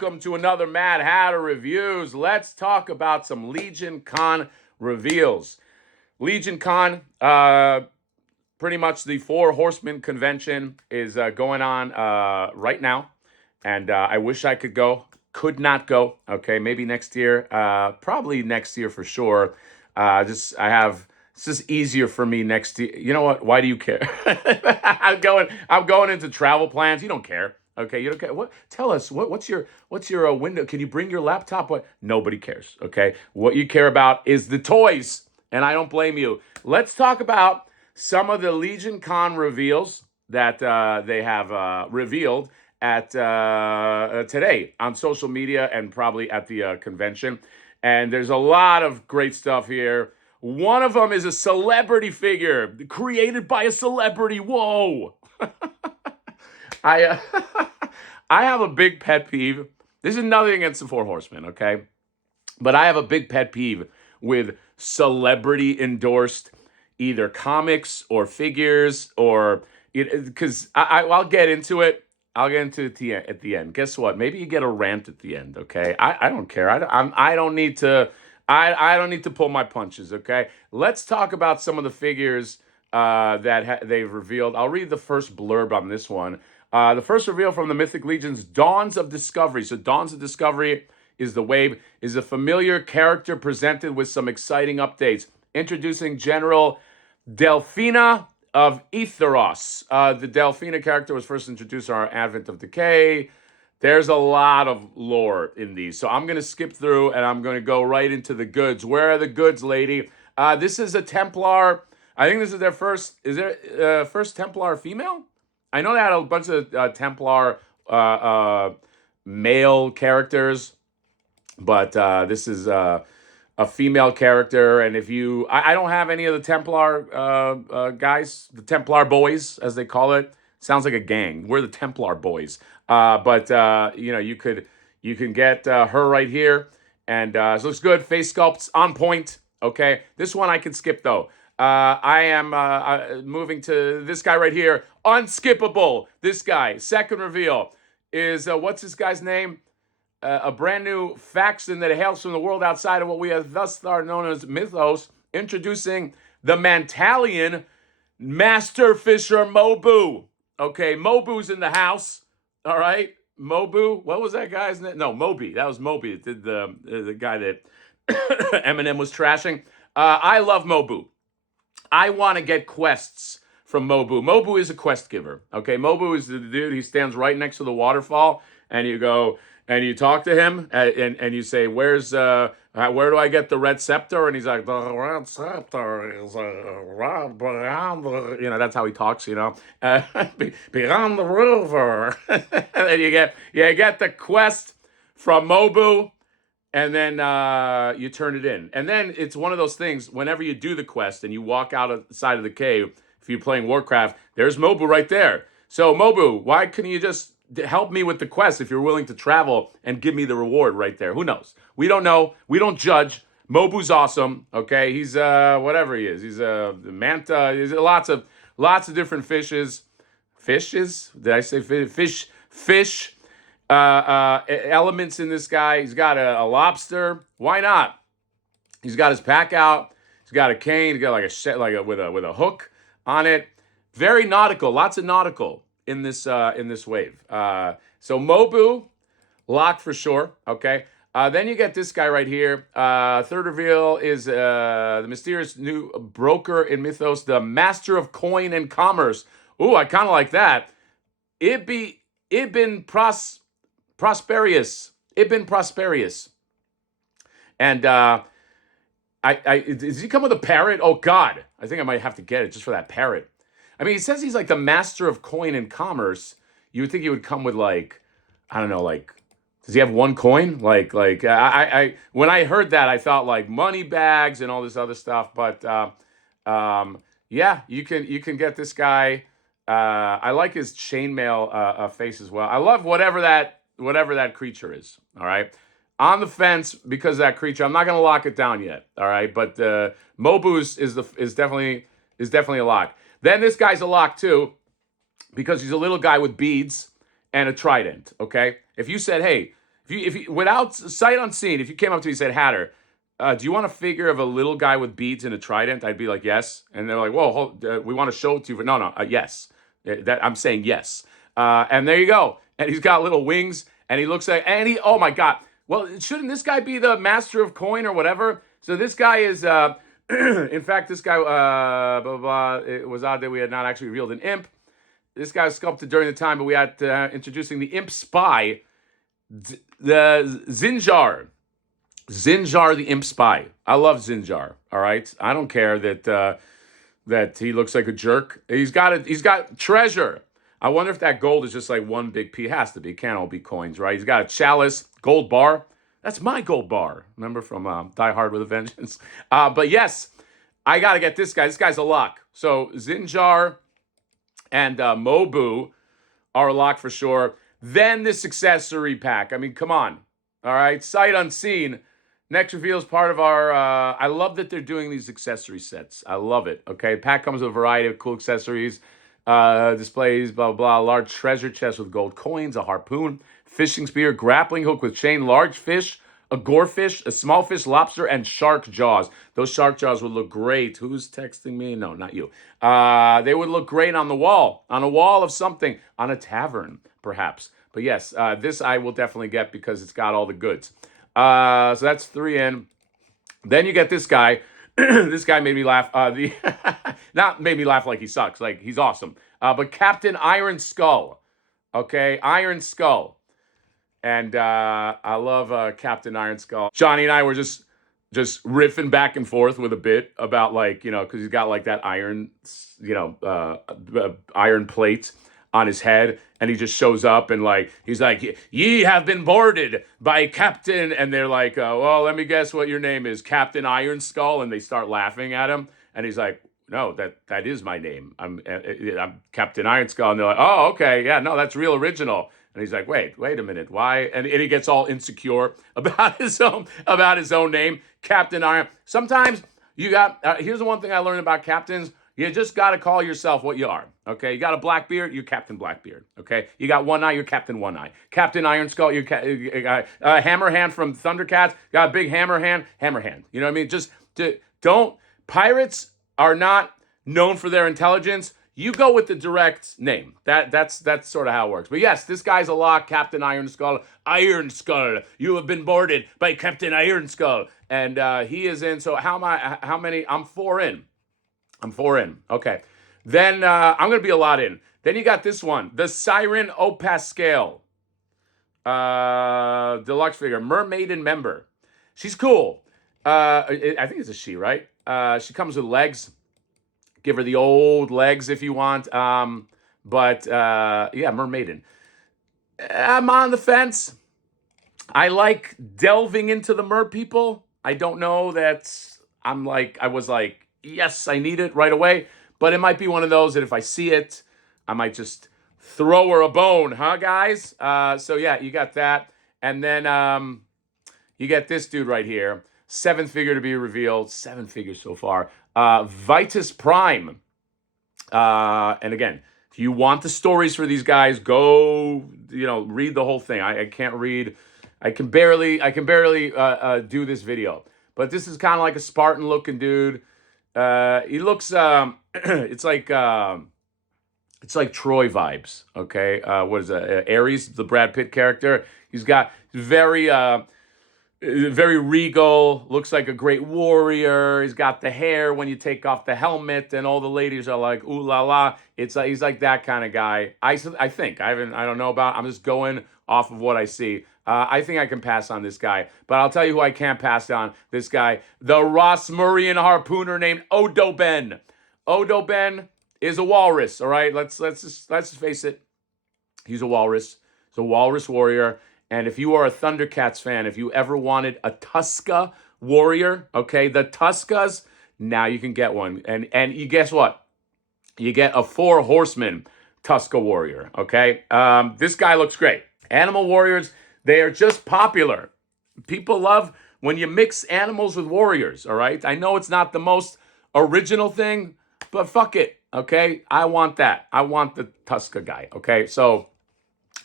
welcome to another Mad Hatter Reviews. Let's talk about some Legion Con reveals. Legion Con, pretty much the Four Horsemen convention is going on right now, and I wish I could go. Could not go. Okay, maybe next year. Probably next year for sure. It's just easier for me next year. You know what? Why do you care? I'm going into travel plans. You don't care. Okay, you don't care. What? Tell us what's your window? Can you bring your laptop? What? Nobody cares. Okay, what you care about is the toys, and I don't blame you. Let's talk about some of the Legion Con reveals that they have revealed at today on social media and probably at the convention. And there's a lot of great stuff here. One of them is a celebrity figure created by a celebrity. Whoa. I I have a big pet peeve. This is nothing against the Four Horsemen, okay? But I have a big pet peeve with celebrity endorsed either comics or figures or because I'll get into it. I'll get into it at the end. Guess what? Maybe you get a rant at the end. Okay, I don't care. I don't need to. I don't need to pull my punches. Okay, let's talk about some of the figures that they've revealed. I'll read the first blurb on this one. The first reveal from the Mythic Legions: Dawns of Discovery. So Dawns of Discovery is the wave, is a familiar character presented with some exciting updates. Introducing General Delfina of Etheros. The Delfina character was first introduced in our Advent of Decay. There's a lot of lore in these. So I'm going to skip through and I'm going to go right into the goods. Where are the goods, lady? This is a Templar. I think this is their first, is there first Templar female? I know they had a bunch of Templar male characters, but this is a female character. And if you, I don't have any of the Templar guys, the Templar boys, as they call it. Sounds like a gang. We're the Templar boys. But you know, you can get her right here. And it looks good. Face sculpts on point. Okay. This one I can skip though. I am moving to this guy right here. Unskippable. This guy. Second reveal is, what's this guy's name? A brand new faction that hails from the world outside of what we have thus far known as Mythos, introducing the Mantalian Master Fisher Mobu. Okay, Mobu's in the house. All right, Mobu. What was that guy's name? No, Moby. That was Moby. The guy that Eminem was trashing. I love Mobu. I want to get quests from Mobu. Mobu is a quest giver. Okay, Mobu is the dude. He stands right next to the waterfall, and you go and you talk to him, and you say, where do I get the red scepter? And he's like, the red scepter is beyond the, you know, that's how he talks, you know, beyond the river. And then you get the quest from Mobu, and then you turn it in. And then it's one of those things, whenever you do the quest and you walk outside of the cave, if you're playing Warcraft, there's Mobu right there. So Mobu, why couldn't you just help me with the quest if you're willing to travel and give me the reward right there? Who knows? We don't know. We don't judge. Mobu's awesome. Okay, he's whatever he is. He's a manta. He's lots of different fishes. Fishes? Did I say fish? Fish. Elements in this guy. He's got a lobster. Why not? He's got his pack out. He's got a cane. He's got with a hook on it. Very nautical. Lots of nautical in this wave. So Mobu, locked for sure. Okay. Then you get this guy right here. Third reveal is the mysterious new broker in Mythos, the Master of Coin and Commerce. Ooh, I kind of like that. Ibn Prosperius. Ibn Prosperius. And does he come with a parrot? Oh God, I think I might have to get it just for that parrot. I mean, he says he's like the master of coin and commerce. You would think he would come with like, I don't know, like, does he have one coin? Like I when I heard that, I thought like money bags and all this other stuff. But yeah, you can get this guy. I like his chainmail face as well. I love whatever that creature is. All right. On the fence because of that creature. I'm not gonna lock it down yet. All right, but Mobu's is definitely a lock. Then this guy's a lock too, because he's a little guy with beads and a trident. Okay, if you said, hey, if you without sight unseen, if you came up to me and said, Hatter, do you want a figure of a little guy with beads and a trident? I'd be like, yes. And they're like, whoa, we want to show it to you. But no, yes. That I'm saying yes. And there you go. And he's got little wings, and he looks like, oh my God. Well, shouldn't this guy be the master of coin or whatever? So this guy is, in fact, this guy, blah, blah, blah. It was odd that we had not actually revealed an imp. This guy was sculpted during the time, but we had introducing the imp spy, the Zinjar. Zinjar the Imp Spy. I love Zinjar. All right, I don't care that he looks like a jerk. He's got treasure. I wonder if that gold is just like one big piece. It has to be. It can't all be coins, right? He's got a chalice, gold bar. That's my gold bar. Remember from Die Hard with a Vengeance? But yes, I got to get this guy. This guy's a lock. So Zinjar and Mobu are a lock for sure. Then this accessory pack. I mean, come on. All right, sight unseen. Next reveal is part of our, I love that they're doing these accessory sets. I love it, okay? Pack comes with a variety of cool accessories, displays, blah, blah, blah. Large treasure chest with gold coins, a harpoon, fishing spear, grappling hook with chain, large fish, a gorefish, a small fish, lobster, and shark jaws. Those shark jaws would look great. Who's texting me? No, not you. They would look great on a wall of something, on a tavern, perhaps. But yes, this I will definitely get because it's got all the goods. So that's 3 in. Then you get this guy. This guy made me laugh. Not made me laugh like he sucks. Like, he's awesome. But Captain Iron Skull. Okay, Iron Skull. And I love Captain Iron Skull. Johnny and I were just riffing back and forth with a bit about, like, because he's got like that iron, iron plate on his head, and he just shows up and like he's like, ye have been boarded by Captain, and they're like, well, let me guess what your name is, Captain Iron Skull, and they start laughing at him, and he's like, no, that is my name. I'm Captain Iron Skull, and they're like, oh, okay, yeah, no, that's real original. And he's like, wait a minute, why? And he gets all insecure about his own name, Captain Iron. Sometimes you got. Here's the one thing I learned about captains. You just got to call yourself what you are, okay? You got a black beard, you're Captain Blackbeard, okay? You got one eye, you're Captain One Eye. Captain Iron Skull, you're Hammerhand from Thundercats, got a big Hammerhand. You know what I mean? Just don't. Pirates are not known for their intelligence. You go with the direct name. That's sort of how it works. But yes, this guy's a lock, Captain Iron Skull. Iron Skull, you have been boarded by Captain Iron Skull, and he is in. So how many? I'm 4 in. Okay. Then I'm going to be a lot in. Then you got this one. The Siren Opascale. Deluxe figure. Mermaiden member. She's cool. I think it's a she, right? She comes with legs. Give her the old legs if you want. Yeah, Mermaiden. I'm on the fence. I like delving into the mer people. I don't know that I was like, yes, I need it right away. But it might be one of those that if I see it, I might just throw her a bone, huh, guys? So yeah, you got that. And then you get this dude right here. 7th figure to be revealed. 7 figures so far. Vitus Prime. And again, if you want the stories for these guys, go, read the whole thing. I can't read. I can barely do this video. But this is kind of like a Spartan looking dude. He looks it's like Troy vibes, okay? What is that? Ares, the Brad Pitt character. He's got very regal, looks like a great warrior. He's got the hair when you take off the helmet, and all the ladies are like, ooh la la. It's like he's like that kind of guy. I think I don't know about. I'm just going off of what I see. I think I can pass on this guy, but I'll tell you who I can't pass on. This guy, the Rosmurian harpooner named Odoben. Odoben is a walrus. All right, let's just face it. He's a walrus. He's a walrus warrior. And if you are a Thundercats fan, if you ever wanted a Tuska warrior, okay, the Tuskas, now you can get one. And you guess what? You get a 4 horseman Tuska warrior, okay? This guy looks great. Animal warriors, they are just popular. People love when you mix animals with warriors, all right? I know it's not the most original thing, but fuck it, okay? I want that. I want the Tuska guy, okay? So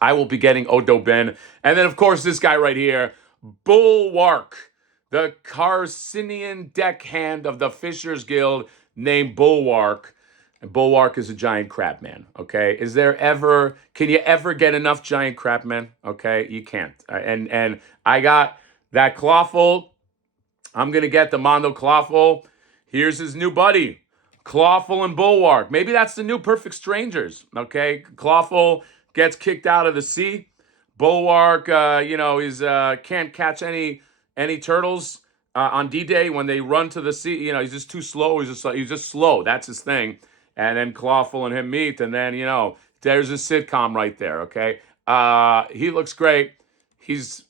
I will be getting Odo Ben. And then, of course, this guy right here, Bulwark, the Carcinian deckhand of the Fishers Guild named Bulwark. And Bulwark is a giant crab man, okay? Can you ever get enough giant crab men? Okay, you can't. And I got that Clawful. I'm going to get the Mondo Clawful. Here's his new buddy, Clawful and Bulwark. Maybe that's the new Perfect Strangers, okay? Clawful gets kicked out of the sea. Bulwark, can't catch any turtles on D-Day when they run to the sea. He's just too slow. He's just slow. That's his thing. And then Clawful and him meet, and then there's a sitcom right there. Okay, he looks great. He's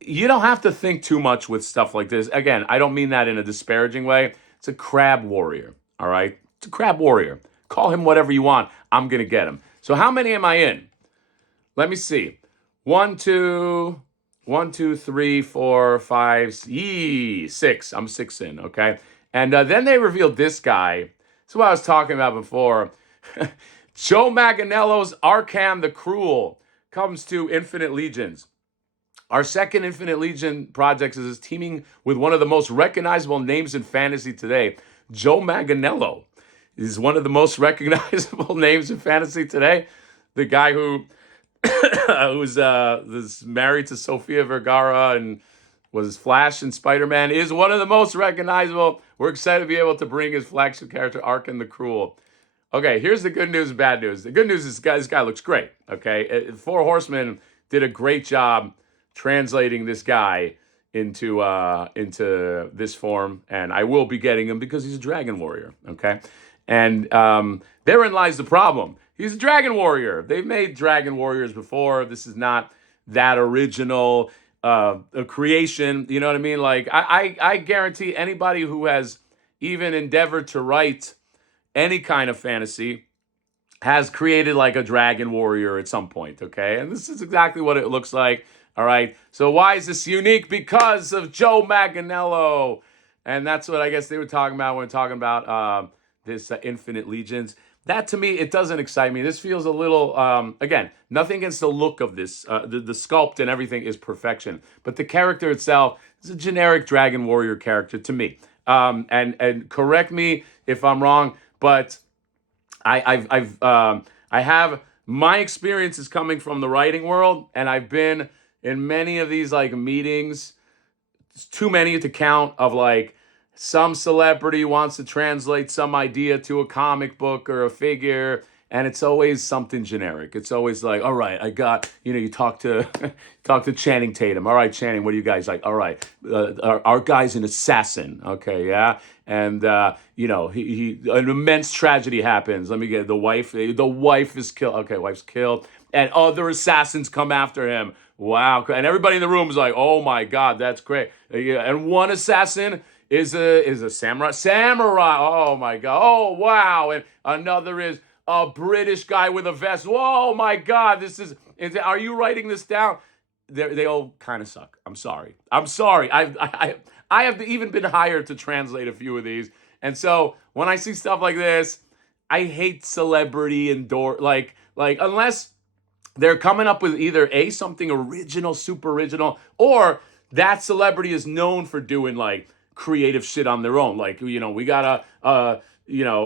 You don't have to think too much with stuff like this. Again, I don't mean that in a disparaging way. It's a crab warrior. All right, it's a crab warrior. Call him whatever you want. I'm gonna get him. So how many am I in? Let me see. 1, 2, 1, 2, 3, 4, 5, 6. I'm 6 in. Okay, and then they revealed this guy. This is what I was talking about before. Joe Manganiello's Arkham the Cruel comes to Infinite Legions. Our second Infinite Legion project is teaming with one of the most recognizable names in fantasy today. Joe Manganiello is one of the most recognizable names in fantasy today. The guy who was married to Sofia Vergara and was Flash and Spider-Man is one of the most recognizable. We're excited to be able to bring his flagship character, Arkham the Cruel. Okay, here's the good news and bad news. The good news is this guy looks great, okay? Four Horsemen did a great job translating this guy into this form, and I will be getting him because he's a dragon warrior, okay? And therein lies the problem. He's a dragon warrior. They've made dragon warriors before. This is not that original a creation. You know what I mean? Like, I guarantee anybody who has even endeavored to write any kind of fantasy has created like a dragon warrior at some point, okay? And this is exactly what it looks like, all right? So why is this unique? Because of Joe Manganiello. And that's what I guess they were talking about when talking about this Infinite Legions. That, to me, it doesn't excite me. This feels a little, again, nothing against the look of this. The sculpt and everything is perfection. But the character itself is a generic dragon warrior character to me. And correct me if I'm wrong, but I have my experiences coming from the writing world, and I've been in many of these like meetings. It's too many to count, of like some celebrity wants to translate some idea to a comic book or a figure, and it's always something generic. It's always like, all right, I got, you talk to talk to Channing Tatum. All right, Channing, what do you guys like? All right, our guy's an assassin. Okay, yeah. And he an immense tragedy happens. Let me get the wife is killed. Okay, wife's killed, and other assassins come after him. Wow, and everybody in the room is like, oh my God, that's great. And one assassin is a samurai. Oh my God. Oh wow. And another is a British guy with a vest. Whoa, my God. Are you writing this down? They all kind of suck. I'm sorry. I have even been hired to translate a few of these. And so when I see stuff like this, I hate celebrity like unless they're coming up with either something original, super original, or that celebrity is known for doing like creative shit on their own. Like, we got a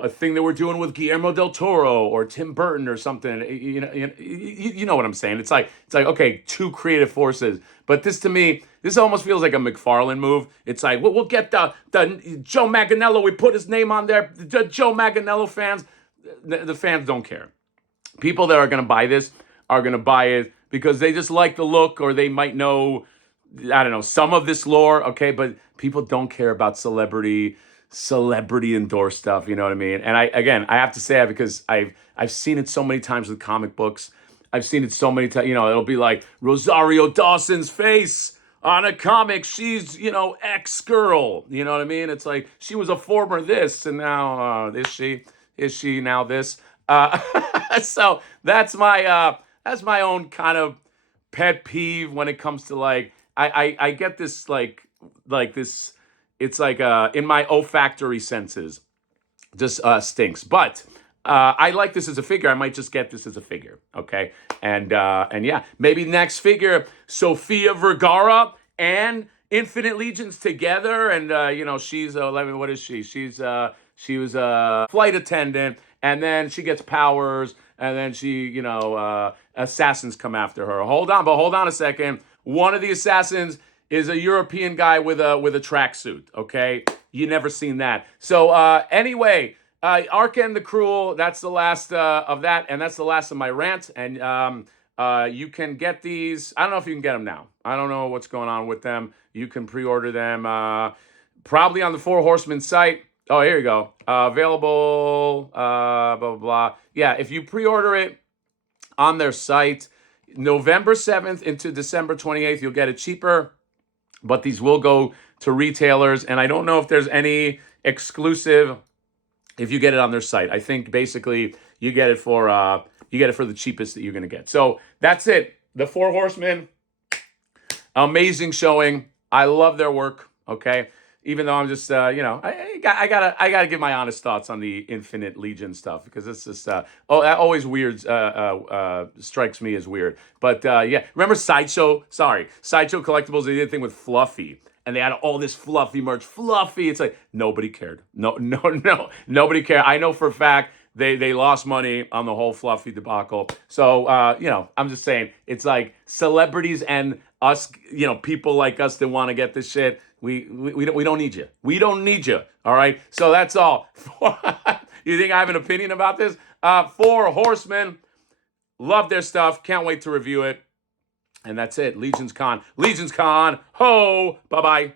thing that we're doing with Guillermo del Toro or Tim Burton or something. You know what I'm saying? It's like okay, two creative forces. But this, to me, this almost feels like a McFarlane move. It's like we'll get the Joe Manganiello. We put his name on there. The Joe Manganiello fans. The fans don't care. People that are going to buy this are going to buy it because they just like the look, or they might know, I don't know, some of this lore, okay? But people don't care about celebrity endorsed stuff, you know what I mean? And I have to say that because I've seen it so many times with comic books. I've seen it so many times, it'll be like Rosario Dawson's face on a comic. She's, ex-girl, you know what I mean? It's like she was a former this, and now is she now this? So that's my own kind of pet peeve when it comes to like, I get this like this, it's like in my olfactory senses, just stinks. But I like this as a figure. I might just get this as a figure. Okay, and yeah, maybe next figure, Sofia Vergara and Infinite Legions together, and she's 11. What is she? She was a flight attendant, and then she gets powers, and then assassins come after her. Hold on a second. One of the assassins is a European guy with a tracksuit. Okay, you never seen that. So anyway. Arken the Cruel, that's the last of that, and that's the last of my rant. And you can get these. I don't know if you can get them now. I don't know what's going on with them. You can pre-order them probably on the Four Horsemen site. Oh, here you go. Available, blah, blah, blah. Yeah, if you pre-order it on their site, November 7th into December 28th, you'll get it cheaper. But these will go to retailers, and I don't know if there's any exclusive if you get it on their site. I think basically you get it for the cheapest that you're going to get. So that's it. The Four Horsemen, amazing showing. I love their work. Okay, even though I'm just I gotta give my honest thoughts on the Infinite Legion stuff, because it's just that always weird strikes me as weird. But yeah, remember Sideshow Collectibles? They did a thing with Fluffy. And they had all this Fluffy merch. Fluffy. It's like nobody cared. No, nobody cared. I know for a fact they lost money on the whole Fluffy debacle. So I'm just saying, it's like celebrities and us, people like us that want to get this shit. We don't need you. We don't need you. All right. So that's all. You think I have an opinion about this? Four Horsemen. Love their stuff. Can't wait to review it. And that's it. Legions Con. Ho! Bye-bye.